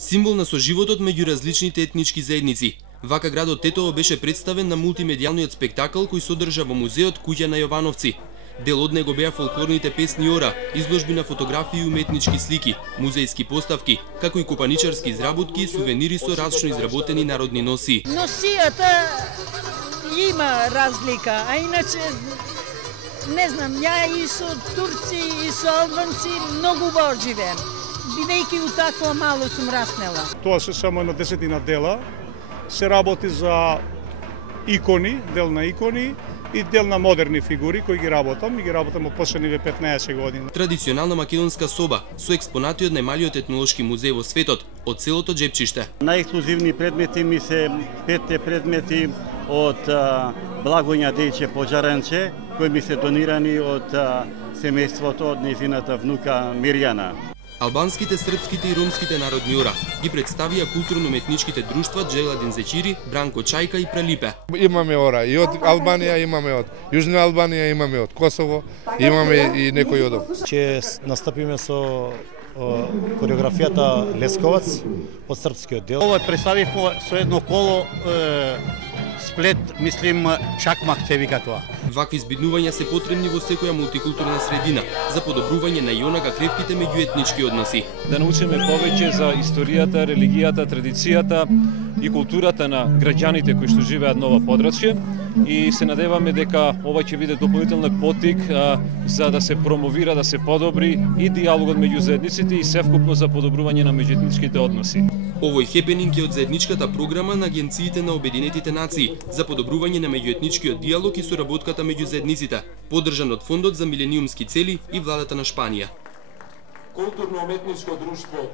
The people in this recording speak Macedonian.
символ на соживотот меѓу различните етнички заедници. Вака градот Тетово беше представен на мултимедијалниот спектакл кој содржа во музеот Куќа на Јовановци. Дел од него беа фолклорните песни ора, изложби на фотографии и уметнички слики, музејски поставки, како и копаничарски изработки и сувенири со различно изработени народни носи. Носијата има разлика, а иначе не знам, ја и со турци и со албанци многу убаво живеем. Бидејќи у такво мало сум раснела. Тоа се само една 10 дела. Се работи за икони, дел на икони и дел на модерни фигури кои ги работам и ги работам од последниве 15 години. Традиционална македонска соба со експонати од најмалиот етнолошки музеј во светот, од селото Джепчиште. Најексклузивни предмети ми се 5 предмети од Благоња Дејче Поџаранче, кои ми се донирани од семејството од нејзината внука Мирјана. Албанските, српските и ромските народни ора ги представија културно-уметничките друштва Джеладин Зечири, Бранко Чајка и Прелипе. Имаме ора и од Албанија, имаме од Јужна Албанија, имаме од Косово, имаме и некои од овде. Ќе настапиме со хореографијата Лесковац од српскиот дел. Ова представивме со едно коло сплет, мислим, чакмак се вика тоа. Вакви збиднувања се потребни во секоја мултикултурна средина за подобрување на јонака кревките меѓуетнички односи. Да научиме повеќе за историјата, религијата, традицијата и културата на граѓаните кои што живеат на ова подрачје и се надеваме дека ова ќе биде дополнителен поттик за да се промовира, да се подобри и диалогот меѓу заедниците и севкупно за подобрување на меѓуетничките односи. Овој хепенинг е од заедничката програма на Агенциите на Обединетите нации за подобрување на меѓуетничкиот диалог и соработката меѓу заедниците, поддржан од Фондот за милениумски цели и владата на Шпанија. Културно-уметничко друштво